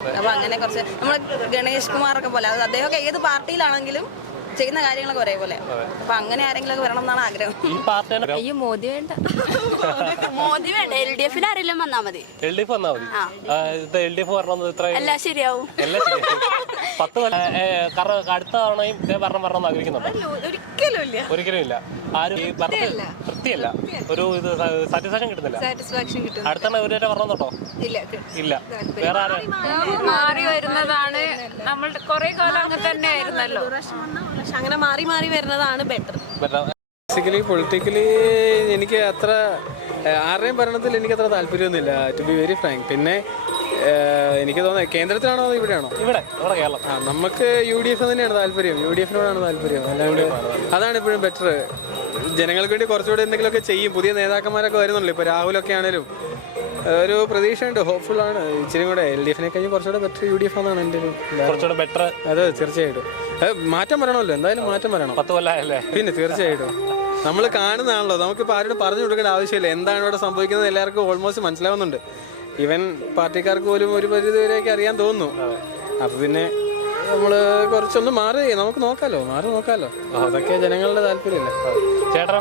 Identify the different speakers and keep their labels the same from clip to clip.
Speaker 1: അപ്പൊ അങ്ങനെ കുറച്ച് നമ്മൾ ഗണേഷ് കുമാറൊക്കെ പോലെ അത് അദ്ദേഹമൊക്കെ ഏത് പാർട്ടിയിലാണെങ്കിലും ചെയ്യുന്ന കാര്യങ്ങളൊക്കെ ഒരേപോലെ. അപ്പൊ അങ്ങനെ ആരെങ്കിലും വരണം എന്നാണ് ആഗ്രഹം.
Speaker 2: ഈ
Speaker 3: അയ്യോ മോദി വേണ്ട. മോദി വേണ്ട. എൽ ഡി എഫിൽ ആരെങ്കിലും വന്നാ മതി.
Speaker 2: എൽ ഡി എഫ് വന്നാൽ മതി. ഇത് എൽ ഡി എഫ് വരണമെന്ന് ഇത്ര
Speaker 3: എല്ലാം ശരിയാവും.
Speaker 2: എല്ലാം ശരി പത്ത് കൊല്ലം ഏ, കാരണം അടുത്ത തവണയും ഇതേ ഭരണം വരണം എന്ന് ആഗ്രഹിക്കുന്നുണ്ടോ?
Speaker 1: ഒരിക്കലും ഇല്ല.
Speaker 2: ഒരിക്കലും ഇല്ല. ആരും ഈ ഭരണത്തിൽ തൃപ്തിയല്ല ഒരു ഇത് സാറ്റിസ്ഫാക്ഷൻ കിട്ടുന്നില്ല.
Speaker 1: സാറ്റിസ്ഫാക്ഷൻ കിട്ടും
Speaker 2: അടുത്ത തവണ ഇവരെ വരണമെന്നുണ്ടോ?
Speaker 1: ഇല്ല
Speaker 2: ഇല്ല. വേറെ ആരെ?
Speaker 4: മാറി വരുന്നതാണ്. നമ്മൾ കുറെ കാലം അങ്ങനെ തന്നെ ആയിരുന്നല്ലോ
Speaker 1: അങ്ങനെ മാറി മാറി വരുന്നതാണ് ബെറ്റർ
Speaker 5: ബേസിക്കലി പൊളിറ്റിക്കലി എനിക്ക് അത്ര ആരുടെയും ഭരണത്തിൽ എനിക്ക് അത്ര താല്പര്യമൊന്നുമില്ല ടു ബി വെരി ഫ്രാങ്ക് പിന്നെ എനിക്ക് തോന്നുന്നത് കേന്ദ്രത്തിലാണോ അതോ ഇവിടെയാണോ?
Speaker 2: ഇവിടെ ഇവിടെ കേരളം.
Speaker 5: ആ നമുക്ക് യു ഡി എഫ് തന്നെയാണ് താല്പര്യം. യു ഡി എഫിനോടാണ് താല്പര്യം. അല്ലാണ്ട് അതാണ്. ഇപ്പോഴും ബെറ്റർ ജനങ്ങൾക്ക് വേണ്ടി കുറച്ചുകൂടി എന്തെങ്കിലുമൊക്കെ ചെയ്യും. പുതിയ നേതാക്കന്മാരൊക്കെ വരുന്നുള്ളൂ ഇപ്പോൾ രാഹുലൊക്കെ ആണേലും. ഒരു പ്രതീക്ഷയുണ്ട്. ഹോപ്പ്ഫുൾ ആണ്. ഇച്ചിരി കൂടെ എൽ ഡി എഫിനെ കഴിഞ്ഞ് കുറച്ചുകൂടെ ബെറ്റർ യു ഡി എഫ് ആണ് എന്റെ ഒരു
Speaker 2: കുറച്ചുകൂടെ ബെറ്റർ
Speaker 5: അതെ തീർച്ചയായിട്ടും. മാറ്റം വരണമല്ലോ. എന്തായാലും മാറ്റം വരണം.
Speaker 2: പത്ത് കൊല്ലമായല്ലേ
Speaker 5: പിന്നെ തീർച്ചയായിട്ടും. നമ്മൾ കാണുന്നതാണല്ലോ. നമുക്കിപ്പോൾ ആരോടും പറഞ്ഞു കൊടുക്കേണ്ട ആവശ്യമില്ല. എന്താണ് ഇവിടെ സംഭവിക്കുന്നത് എല്ലാവർക്കും ഓൾമോസ്റ്റ് മനസ്സിലാവുന്നുണ്ട്. ഇവൻ പാർട്ടിക്കാർക്ക് പോലും ഒരു പരിധി വരെയൊക്കെ അറിയാൻ തോന്നുന്നു. അപ്പോൾ പിന്നെ നമ്മൾ കുറച്ചൊന്ന് മാറി നമുക്ക് നോക്കാലോ മാറി നോക്കാലോ. അതൊക്കെ ജനങ്ങളുടെ താല്പര്യമല്ലേ
Speaker 2: ചേട്ടാ?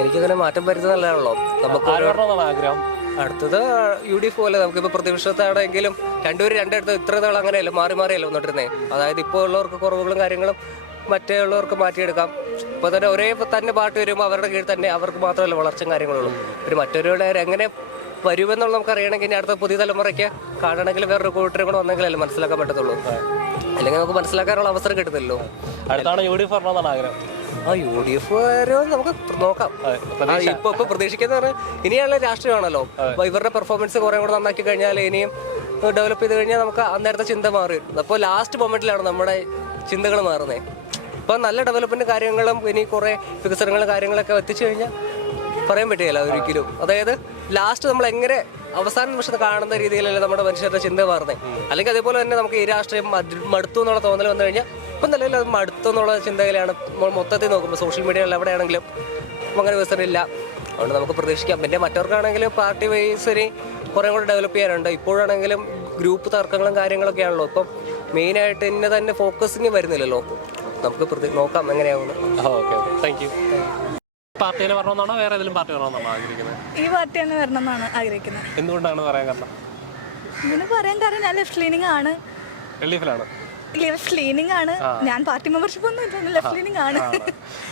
Speaker 6: എനിക്കങ്ങനെ മാറ്റം വരുത്തുന്നതല്ലാണല്ലോ. നമുക്ക്
Speaker 2: ആഗ്രഹം?
Speaker 6: അടുത്തത് യു ഡി എഫ് പോലെ നമുക്കിപ്പോൾ പ്രതിപക്ഷത്താണെങ്കിലും രണ്ടുപേരും രണ്ടിടത്ത് ഇത്ര തവണ അങ്ങനെയല്ല മാറി മാറിയല്ലോ വന്നിട്ടിരുന്നേ അതായത് ഇപ്പോൾ ഉള്ളവർക്ക് കുറവുകളും കാര്യങ്ങളും മറ്റേ ഉള്ളവർക്ക് മാറ്റിയെടുക്കാം. ഇപ്പോൾ തന്നെ ഒരേ തന്നെ പാട്ട് വരുമ്പോൾ അവരുടെ കീഴിൽ തന്നെ അവർക്ക് മാത്രമല്ല വളർച്ചയും കാര്യങ്ങളുള്ളൂ. ഒരു മറ്റൊരു എങ്ങനെ വരുമെന്നുള്ള നമുക്ക് അറിയണമെങ്കിൽ ഇനി അടുത്ത പുതിയ തലമുറയ്ക്ക് കാണണമെങ്കിൽ വേറൊരു കൂട്ടരും കൂടെ വന്നെങ്കിലല്ലേ മനസ്സിലാക്കാൻ പറ്റത്തുള്ളൂ. അല്ലെങ്കിൽ നമുക്ക് മനസ്സിലാക്കാനുള്ള അവസരം കിട്ടുന്നില്ലല്ലോ
Speaker 2: അടുത്താണ് യു ഡി എഫ് പറഞ്ഞതാണ് ആഗ്രഹം.
Speaker 6: ആ യു ഡി എഫ് നമുക്ക് നോക്കാം. ഇപ്പൊ ഇപ്പൊ പ്രതീക്ഷിക്കുന്ന പറഞ്ഞാൽ ഇനിയുള്ള രാഷ്ട്രീയമാണല്ലോ. അപ്പൊ ഇവരുടെ പെർഫോമൻസ് കുറെ കൂടെ നന്നാക്കി കഴിഞ്ഞാൽ ഇനിയും ഡെവലപ്പ് ചെയ്ത് കഴിഞ്ഞാൽ നമുക്ക് അന്നേരത്തെ ചിന്ത മാറി. അപ്പോൾ ലാസ്റ്റ് മൊമെന്റിലാണ് നമ്മുടെ ചിന്തകൾ മാറുന്നത് ഇപ്പൊ നല്ല ഡെവലപ്മെന്റ് കാര്യങ്ങളും ഇനി കുറെ വികസനങ്ങളും കാര്യങ്ങളൊക്കെ എത്തിച്ചു കഴിഞ്ഞാൽ പറയാൻ പറ്റുകയില്ല ഒരിക്കലും. അതായത് ലാസ്റ്റ് നമ്മൾ എങ്ങനെ അവസാന നിമിഷത്ത് കാണുന്ന രീതിയിലല്ലേ നമ്മുടെ മനുഷ്യരുടെ ചിന്ത മാറുന്നത് അല്ലെങ്കിൽ അതേപോലെ തന്നെ നമുക്ക് ഈ രാഷ്ട്രീയം മട്- മടുത്തു എന്നുള്ള തോന്നൽ വന്നു കഴിഞ്ഞാൽ ഇപ്പം നിലവിൽ അത് മടുത്തു എന്നുള്ള ചിന്തയിലാണ് നമ്മൾ മൊത്തത്തിൽ നോക്കുമ്പോൾ സോഷ്യൽ മീഡിയയിൽ എവിടെയാണെങ്കിലും അങ്ങനെ വികസനം ഇല്ല അതുകൊണ്ട് നമുക്ക് പ്രതീക്ഷിക്കാം. പിന്നെ മറ്റവർക്കാണെങ്കിലും പാർട്ടി വൈസ് ഇനി കുറേ കൂടെ ഡെവലപ്പ് ചെയ്യാനുണ്ട്. ഇപ്പോഴാണെങ്കിലും ഗ്രൂപ്പ് തർക്കങ്ങളും കാര്യങ്ങളൊക്കെ ആണല്ലോ. ഇപ്പം മെയിനായിട്ട് ഇന്നെ തന്നെ ഫോക്കസിങ് വരുന്നില്ലല്ലോ. നമുക്ക് നോക്കാം എങ്ങനെയാവുന്നു
Speaker 2: ഓക്കെ ഓക്കെ. താങ്ക് യു പാർട്ടിയിൽ വരണമെന്നാണോ? വേറെ ഏതെങ്കിലും പാർട്ടി വരണമെന്നാണോ ആഗ്രഹിക്കുന്നത്?
Speaker 7: ഈ പാർട്ടി തന്നെ വരണം എന്നാണ് ആഗ്രഹിക്കുന്നത്.
Speaker 2: എന്തുകൊണ്ടാണ് പറയാൻ കാരണം?
Speaker 7: ഇതിന് പറയാൻ കാരണം ഞാൻ ലെഫ്റ്റ് ലീനിങ് ആണ്.
Speaker 2: എൽ ഡി എഫിലാണ്
Speaker 7: ലെഫ്റ്റ് ലീനിങ് ആണ്. ഞാൻ പാർട്ടി മെമ്പർഷിപ്പ് ഒന്നും ഇല്ല ലെഫ്റ്റ് ലീനിങ് ആണ്.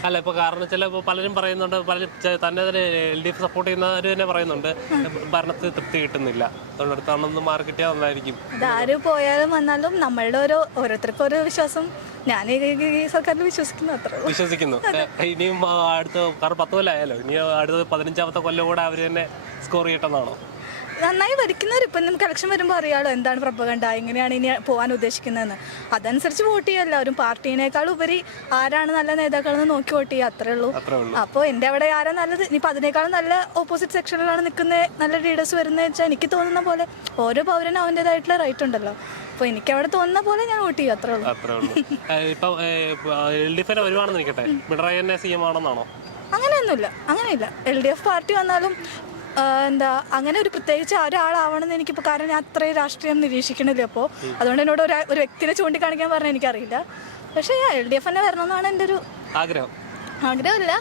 Speaker 2: അല്ല ഇപ്പൊ കാരണം ചില പലരും പറയുന്നുണ്ട് പലരും ചെ- തന്നെ തന്നെ എൽ ഡി എഫ് സപ്പോർട്ട് ചെയ്യുന്നവർ തന്നെ പറയുന്നുണ്ട് ഭരണത്തിൽ തൃപ്തി കിട്ടുന്നില്ല. അതുകൊണ്ട് അടുത്താണെന്ന് മാറി കിട്ടിയാൽ നന്നായിരിക്കും.
Speaker 7: അതാര് പോയാലും വന്നാലും നമ്മളുടെ ഓരോ ഓരോരുത്തർക്കും ഓരോ വിശ്വാസം ഞാൻ ഈ സർക്കാരിൽ വിശ്വസിക്കുന്നു അത്രേ
Speaker 2: വിശ്വസിക്കുന്നു. ഇനിയും അടുത്ത കാരണം പത്ത് കൊല്ലമായാലോ ഇനി അടുത്ത പതിനഞ്ചാമത്തെ കൊല്ലം കൂടെ അവർ തന്നെ സ്കോർ ചെയ്യട്ടെന്നാണോ?
Speaker 7: നന്നായി ഭരിക്കുന്നവർ ഇപ്പം നമുക്ക് ഇലക്ഷൻ വരുമ്പോൾ അറിയാലോ എന്താണ് പ്രപ്പകണ്ട എങ്ങനെയാണ് ഇനി പോകാൻ ഉദ്ദേശിക്കുന്നതെന്ന്. അതനുസരിച്ച് വോട്ട് ചെയ്യുക എല്ലാവരും പാർട്ടീനേക്കാൾ ഉപരി ആരാണ് നല്ല നേതാക്കളെന്ന് നോക്കി വോട്ട് ചെയ്യുക അത്രേ ഉള്ളൂ. അപ്പോൾ എന്റെ അവിടെ ആരാ നല്ലത്? ഇനിയിപ്പോൾ അതിനേക്കാളും നല്ല ഓപ്പോസിറ്റ് സെക്ഷനിലാണ് നിൽക്കുന്ന നല്ല ലീഡേഴ്സ് വരുന്നത് വെച്ചാൽ എനിക്ക് തോന്നുന്ന പോലെ ഓരോ പൗരനും അവന്റെതായിട്ടുള്ള റൈറ്റ് ഉണ്ടല്ലോ. അപ്പോൾ എനിക്ക് അവിടെ തോന്നുന്ന പോലെ ഞാൻ വോട്ട് ചെയ്യും അത്രേ ഉള്ളൂ.
Speaker 2: അത്രേ ഉള്ളൂ. ഇപ്പൊ എൽ ഡി എഫിനെ വരുവാണെന്ന് നിൽക്കട്ടെ പിണറായി തന്നെ സി എം ആണെന്നാണോ?
Speaker 7: അങ്ങനെയൊന്നുമില്ല അങ്ങനെയില്ല. എൽ ഡി എഫ് പാർട്ടി വന്നാലും എന്താ അങ്ങനെ ഒരു പ്രത്യേകിച്ച് ഒരാളാവണമെന്ന് എനിക്കിപ്പോൾ കാരണം ഞാൻ അത്രയും രാഷ്ട്രീയം നിരീക്ഷിക്കണില്ല അപ്പോൾ അതുകൊണ്ട് എന്നോട് ഒരു ഒരു വ്യക്തിനെ ചൂണ്ടിക്കാണിക്കാൻ പറഞ്ഞാൽ എനിക്കറിയില്ല. പക്ഷേ എൽ ഡി എഫ് തന്നെ വരണമെന്നാണ് എന്റെ ഒരു
Speaker 2: ആഗ്രഹം.
Speaker 7: ആഗ്രഹമില്ല.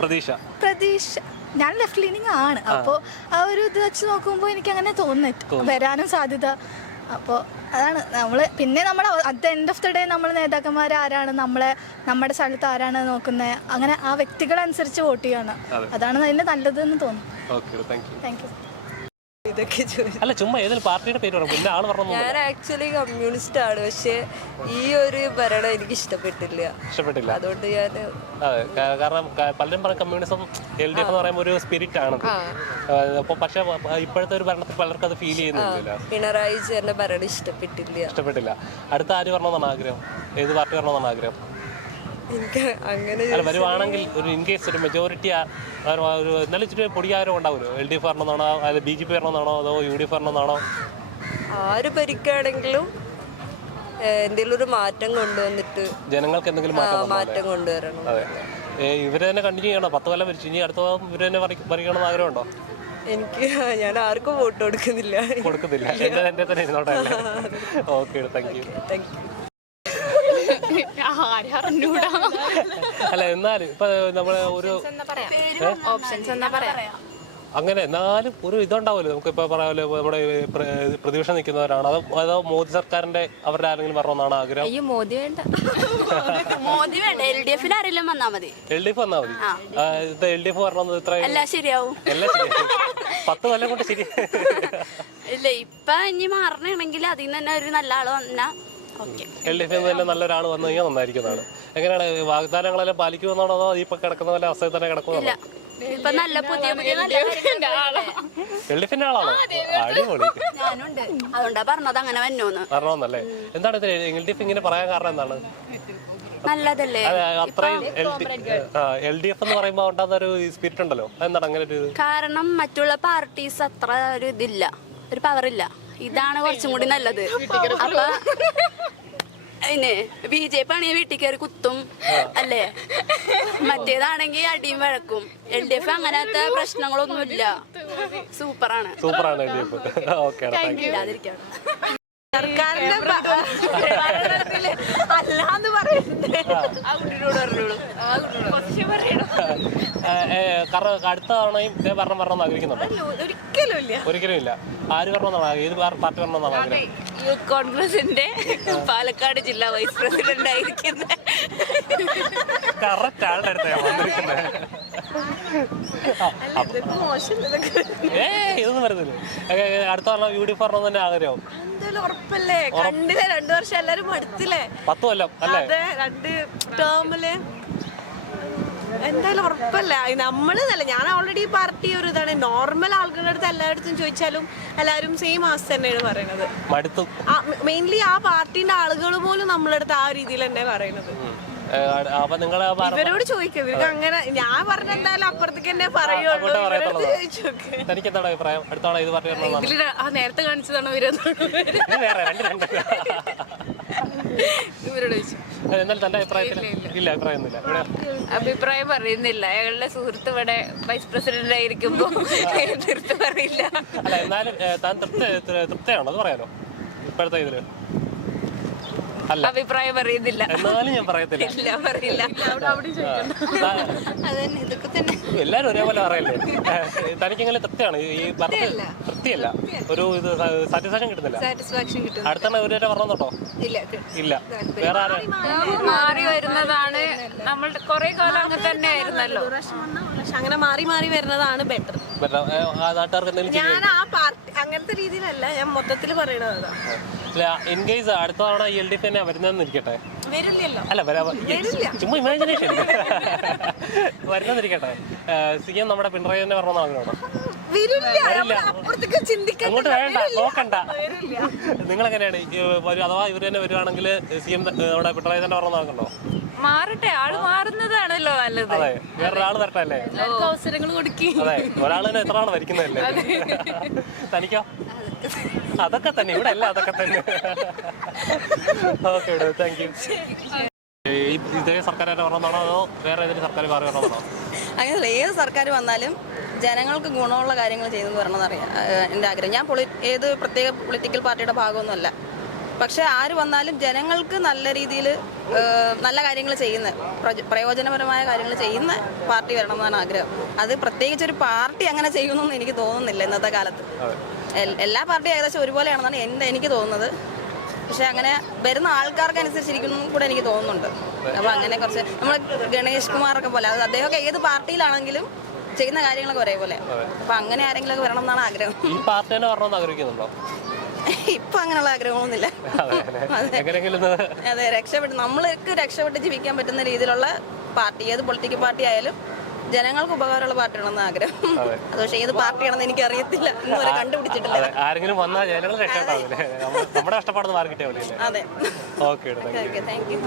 Speaker 2: പ്രതീക്ഷ.
Speaker 7: പ്രതീക്ഷ. ഞാൻ ലെഫ്റ്റ് ലീനിങ് ആണ്. അപ്പോൾ ആ ഒരു ഇത് വെച്ച് നോക്കുമ്പോൾ എനിക്ക് അങ്ങനെ തോന്നിട്ട് വരാനും സാധ്യത. അപ്പോൾ അതാണ് നമ്മൾ പിന്നെ നമ്മൾ at the end of the day നമ്മൾ നേതാക്കന്മാർ ആരാണ്? നമ്മളെ നമ്മുടെ സ്ഥലത്ത് ആരാണ് നോക്കുന്നത് അങ്ങനെ ആ വ്യക്തികളനുസരിച്ച് വോട്ട് ചെയ്യണം. അതാണ് അതിന്റെ നല്ലതെന്ന് തോന്നുന്നു.
Speaker 2: താങ്ക് യു
Speaker 3: ഇതൊക്കെ ചോദിച്ചു
Speaker 2: അല്ല ചുമ്മാ ഏതെങ്കിലും പാർട്ടിയുടെ പേര് പറഞ്ഞു പിന്നെ ആൾ പറഞ്ഞു
Speaker 3: ഞാൻ ആക്ച്വലി കമ്മ്യൂണിസ്റ്റ് ആണ്. പക്ഷെ ഈ ഒരു ഭരണം എനിക്ക് ഇഷ്ടപ്പെട്ടില്ല.
Speaker 2: ഇഷ്ടപ്പെട്ടില്ല.
Speaker 3: അതുകൊണ്ട് ഞാൻ
Speaker 2: അതെ കാ- കാരണം ക- പലരും പറഞ്ഞ കമ്മ്യൂണിസം എൽ ഡി എഫ് എന്ന് പറയുമ്പോൾ ഒരു സ്പിരിറ്റ് ആണ് അപ്പോൾ പക്ഷേ ഇപ്പോഴത്തെ ഒരു ഭരണത്തിൽ പലർക്കും അത് ഫീൽ ചെയ്യുന്നില്ല.
Speaker 3: പിണറായി ചേർന്ന ഭരണം ഇഷ്ടപ്പെട്ടില്ല.
Speaker 2: ഇഷ്ടപ്പെട്ടില്ല. അടുത്ത ആര് വരണമെന്നാണ് ആഗ്രഹം? ഏത് പാർട്ടി വരണമെന്നാണ് ആഗ്രഹം?
Speaker 3: എനിക്ക് അങ്ങനെ
Speaker 2: അല്ല വരുവാണെങ്കിൽ ഒരു ഇൻ കേസ് ഒരു മെജോറിറ്റി ഒരു എന്നാലും ഇച്ചിരി പൊടിയാരോ ഉണ്ടാവുമല്ലോ എൽ ഡി എഫ് വരണമെന്നാണോ അതായത് ബി ജെ പി വരണമെന്നാണോ അതോ യു ഡി എഫ് വരണമെന്നാണോ
Speaker 3: ആര് ഭരിക്കുകയാണെങ്കിലും എന്തെങ്കിലും ഒരു മാറ്റം കൊണ്ടുവന്നിട്ട്
Speaker 2: ജനങ്ങൾക്ക് എന്തെങ്കിലും മാറ്റം
Speaker 3: കൊണ്ടുവരണം.
Speaker 2: അതെ. ഇവർ തന്നെ കണ്ടിന്യൂ ചെയ്യണോ? പത്ത് കൊല്ലം ഭരിച്ചു ഇനി അടുത്ത ഇവർ തന്നെ ഭരി- ഭരിക്കണമെന്ന് ആഗ്രഹമുണ്ടോ?
Speaker 3: എനിക്ക് ഞാൻ ആർക്കും വോട്ട് കൊടുക്കുന്നില്ല.
Speaker 2: കൊടുക്കുന്നില്ല. എന്റെ തന്നെ ഇരുന്നോട്ടെ. Okay thank you
Speaker 3: thank you
Speaker 2: അല്ല എന്നാലും ഇപ്പൊ നമ്മൾ ഒരു
Speaker 4: ഓപ്ഷൻസ് എന്നാ പറയാ.
Speaker 2: അങ്ങനെ എന്നാലും ഒരു ഇതുണ്ടാവുമല്ലോ. നമുക്ക് ഇപ്പൊ പറയാമല്ലോ നമ്മുടെ പ്രതിപക്ഷം നിൽക്കുന്നവരാണ്. അതോ അതോ മോദി സർക്കാരിന്റെ അവരുടെ ആരെങ്കിലും വരണമെന്നാണ് ആഗ്രഹം?
Speaker 4: അയ്യോ മോദി വേണ്ട.
Speaker 8: മോദി വേണ്ട. എൽ ഡി എഫിൽ ആരെങ്കിലും വന്നാ മതി.
Speaker 2: എൽ ഡി എഫ് വന്നാ മതി. ആ, ഇത് എൽ ഡി എഫ് വരണമെന്ന് ഇത്ര
Speaker 8: എല്ലാം ശരിയാവും.
Speaker 2: എല്ലാം പത്ത് കൊല്ലം കൊണ്ട് ശരി.
Speaker 8: ഇല്ല ഇപ്പൊ ഇനി മാറണമെങ്കിൽ അതിൽ നിന്ന് തന്നെ ഒരു നല്ല ആൾ വന്നാ
Speaker 2: എൽ ഡി എഫ് തന്നെ നല്ലൊരാൾ വന്നു കഴിഞ്ഞാൽ നന്നായിരിക്കുന്നതാണ്. എങ്ങനെയാണ് വാഗ്ദാനങ്ങളെല്ലാം പാലിക്കുമെന്നാണോ അതോ ഈ ഇപ്പൊ കിടക്കുന്ന പോലെ അവസ്ഥയിൽ തന്നെ കിടക്കുന്നതാണോ?
Speaker 8: ഇപ്പൊ നല്ല പുതിയ പുതിയ
Speaker 2: ആളാണോ? അടിപൊളി.
Speaker 8: ഞാനുണ്ട്. അതുകൊണ്ടാ പറഞ്ഞത് അങ്ങനെ വന്നോന്ന്.
Speaker 2: എന്താണ് ഇത്? ഇങ്ങനെ പറയാൻ കാരണം എന്താണ്?
Speaker 8: നല്ലതല്ലേ?
Speaker 2: അത് അത്രയും എൽ ഡി എഫ് എന്ന് പറയുമ്പോൾ ഉണ്ടാകുന്ന ഒരു സ്പിരിറ്റ് ഉണ്ടല്ലോ. എന്താണ് അങ്ങനെ ഒരു
Speaker 8: കാരണം മറ്റുള്ള പാർട്ടീസ് അത്ര ഒരു ഇതില്ല. ഒരു പവർ ഇല്ല. ഇതാണ് കുറച്ചും കൂടി നല്ലത്. അപ്പൊ അതിന് ബി ജെ പി ആണെങ്കിൽ വീട്ടിൽ കയറി കുത്തും അല്ലേ? മറ്റേതാണെങ്കിൽ അടിയും വഴക്കും. എൽ ഡി എഫ് അങ്ങനത്തെ പ്രശ്നങ്ങളൊന്നുമില്ല. സൂപ്പറാണ്.
Speaker 2: സൂപ്പറാണ് L D F. Okay thank you
Speaker 8: ഇല്ലാതിരിക്കണം.
Speaker 3: സർക്കാരിന്റെ ഭരണത്തിൽ അല്ലാന്ന് പറയുന്നത്
Speaker 2: കാരണം അടുത്ത തവണയും ഇതേ ഭരണം വരണം ആഗ്രഹിക്കുന്നുണ്ട്.
Speaker 3: ഒരിക്കലും ഇല്ല.
Speaker 2: ആര് വരണമെന്നാണ് ഏത് പാർട്ടി വരണമെന്നാണ് ആഗ്രഹം?
Speaker 8: യൂത്ത് കോൺഗ്രസിന്റെ പാലക്കാട് ജില്ലാ വൈസ് പ്രസിഡന്റ് ആയിരിക്കുന്ന
Speaker 2: കറക്റ്റ് ആളുടെ അടുത്ത് വന്നിരിക്കുന്നത് ഏ ഇതൊന്നും വരുന്നില്ല അടുത്ത യു ഡി എഫ് തന്നെ ആഗ്രഹം.
Speaker 3: ഉറപ്പല്ലേ? കണ്ടില്ലേ രണ്ടു വർഷം എല്ലാരും മടുത്തില്ലേ?
Speaker 2: പത്ത് കൊല്ലം അല്ലേ?
Speaker 3: രണ്ട് ടേമിൽ എന്തായാലും ഉറപ്പല്ല. നമ്മൾ നല്ല ഞാൻ ഓൾറെഡി പാർട്ടി ഒരു ഇതാണ്. നോർമൽ ആളുകളുടെ അടുത്ത് എല്ലായിടത്തും ചോദിച്ചാലും എല്ലാവരും സെയിം അവസ്ഥ തന്നെയാണ് പറയുന്നത്.
Speaker 2: മടുത്തു.
Speaker 3: മെയിൻലി ആ പാർട്ടിന്റെ ആളുകൾ പോലും നമ്മളടുത്ത് ആ രീതിയിൽ തന്നെ
Speaker 2: പറയുന്നത്.
Speaker 3: ഇവരോട് ചോദിക്കും ഇവർക്ക് അങ്ങനെ ഞാൻ പറഞ്ഞ എന്തായാലും അപ്പുറത്തേക്ക് തന്നെ പറയുള്ളൂ. ഇവരോട്
Speaker 4: ആ നേരത്തെ കാണിച്ചതാണോ
Speaker 2: രണ്ട്.
Speaker 4: ഇവരോട് ചോദിച്ചു.
Speaker 2: എന്നാൽ തന്റെ അഭിപ്രായത്തിൽ ഇല്ല അഭിപ്രായമൊന്നുമില്ല. ഇവിടെ
Speaker 4: അഭിപ്രായം പറയുന്നില്ല. അയാളുടെ സുഹൃത്ത് ഇവിടെ വൈസ് പ്രസിഡന്റ് ആയിരിക്കുമ്പോ തീർത്ത് പറയില്ല.
Speaker 2: അല്ല എന്നാലും താൻ തൃപ്തി തൃപ്തിയാണോ? അത് പറയാലോ ഇപ്പോഴത്തെ ഇതിൽ.
Speaker 4: അഭിപ്രായം പറയുന്നില്ല
Speaker 2: എന്നാലും ഞാൻ പറയത്തില്ല.
Speaker 4: പറയില്ല.
Speaker 2: എല്ലാരും ഒരേപോലെ പറയല്ലേ? തനിക്കെങ്കിലും തൃപ്തിയാണ്. ഈ പറഞ്ഞത് തൃപ്തിയല്ല. ഒരു ഇത് സാറ്റിസ്ഫാക്ഷൻ കിട്ടുന്നില്ല.
Speaker 3: സാറ്റിസ്ഫാക്ഷൻ കിട്ടും
Speaker 2: അടുത്ത ഒരു പറഞ്ഞോ
Speaker 3: ഇല്ല
Speaker 2: ഇല്ല. വേറെ ആരെ?
Speaker 4: മാറി വരുന്നതാണ്. നമ്മൾ കുറെ കാലം അങ്ങനെ തന്നെ ആയിരുന്നല്ലോ.
Speaker 3: അങ്ങനെ മാറി മാറി വരുന്നതാണ് ബെറ്റർ. ഞാൻ ആ പാർട്ടി അങ്ങനത്തെ രീതിയിലല്ല. ഞാൻ മൊത്തത്തിൽ പറയണത് അതാ
Speaker 2: ഇൻ കേസ് അടുത്ത തവണ എൽ ഡി തന്നെ വരുന്നതെന്ന് ഇരിക്കട്ടെ. അല്ല വരാ ചുമ്മാ ഇമാജിനേഷൻ വരുന്നതിരിക്കട്ടെ സി എം നമ്മുടെ പിണറായി തന്നെ വരണമെന്ന് ആഗ്രഹമാണോ
Speaker 3: വരില്ല. അപ്പുറത്തേക്ക് ചിന്തിക്കാൻ
Speaker 2: അങ്ങോട്ട് വേണ്ട നോക്കണ്ട. നിങ്ങൾ എങ്ങനെയാണ് അഥവാ ഇവർ തന്നെ വരുവാണെങ്കിൽ സി എം നമ്മുടെ പിണറായി തന്നെ വരണമെന്ന് ആഗ്രഹമുണ്ടോ?
Speaker 4: മാറട്ടെ. ആൾ മാറുന്നതാണല്ലോ നല്ലത്.
Speaker 2: അതെ. വേറൊരാൾ തരട്ടെ അല്ലേ?
Speaker 4: അവസരങ്ങൾ കൊടുക്കി.
Speaker 2: അതെ. ഒരാൾ തന്നെ എത്ര ആൾ ഭരിക്കുന്നതല്ലേ? തനിക്കോ? അതൊക്കെ തന്നെ ഇവിടെ അല്ല അതൊക്കെ തന്നെ ഓക്കെ താങ്ക് യു ഇതേ സർക്കാർ വരണമെന്നാണോ അതോ വേറെ ഏതെങ്കിലും സർക്കാർ മാറി വരണമെന്നാണോ?
Speaker 1: അങ്ങനെയല്ല ഏത് സർക്കാർ വന്നാലും ജനങ്ങൾക്ക് ഗുണമുള്ള കാര്യങ്ങൾ ചെയ്തെന്ന് വരണമെന്നറിയാം എന്റെ ആഗ്രഹം. ഞാൻ പൊളി ഏത് പ്രത്യേക പൊളിറ്റിക്കൽ പാർട്ടിയുടെ ഭാഗമൊന്നുമല്ല. പക്ഷെ ആര് വന്നാലും ജനങ്ങൾക്ക് നല്ല രീതിയിൽ നല്ല കാര്യങ്ങൾ ചെയ്യുന്ന പ്രയോജനപരമായ കാര്യങ്ങൾ ചെയ്യുന്ന പാർട്ടി വരണമെന്നാണ് ആഗ്രഹം. അത് പ്രത്യേകിച്ച് ഒരു പാർട്ടി അങ്ങനെ ചെയ്യുമെന്നൊന്നും എനിക്ക് തോന്നുന്നില്ല ഇന്നത്തെ കാലത്ത്. എല്ലാ പാർട്ടിയും ഏകദേശം ഒരുപോലെയാണെന്നാണ് എന്റെ എനിക്ക് തോന്നുന്നത്. പക്ഷെ അങ്ങനെ വരുന്ന ആൾക്കാർക്ക് അനുസരിച്ചിരിക്കുന്നു കൂടെ എനിക്ക് തോന്നുന്നുണ്ട്. അപ്പൊ അങ്ങനെ കുറച്ച് നമ്മൾ ഗണേഷ് കുമാറൊക്കെ പോലെ അത് അദ്ദേഹമൊക്കെ ഏത് പാർട്ടിയിലാണെങ്കിലും ചെയ്യുന്ന കാര്യങ്ങളൊക്കെ ഒരേപോലെ. അപ്പൊ അങ്ങനെ ആരെങ്കിലും ഒക്കെ വരണം എന്നാണ് ആഗ്രഹം.
Speaker 2: ഈ വരണമെന്ന് ആഗ്രഹിക്കുന്നുണ്ടോ?
Speaker 1: ഇപ്പൊ അങ്ങനെയുള്ള
Speaker 2: ഒന്ന്
Speaker 1: അതെ രക്ഷപ്പെട്ട് നമ്മൾക്ക് രക്ഷപ്പെട്ട് ജീവിക്കാൻ പറ്റുന്ന രീതിയിലുള്ള പാർട്ടി ഏത് പൊളിറ്റിക്കൽ പാർട്ടി ആയാലും ജനങ്ങൾക്ക് ഉപകാരമുള്ള പാർട്ടിയാണെന്ന് ആഗ്രഹം. അത്. പക്ഷേ ഏത് പാർട്ടിയാണെന്ന് എനിക്ക് അറിയത്തില്ല ഇന്നുവരെ കണ്ടുപിടിച്ചിട്ടില്ല.
Speaker 2: അതെ. ആരെങ്കിലും വന്നാൽ ജനങ്ങൾ നമ്മുടെ കഷ്ടപ്പാടൊന്ന്
Speaker 1: അതെ. Okay thank U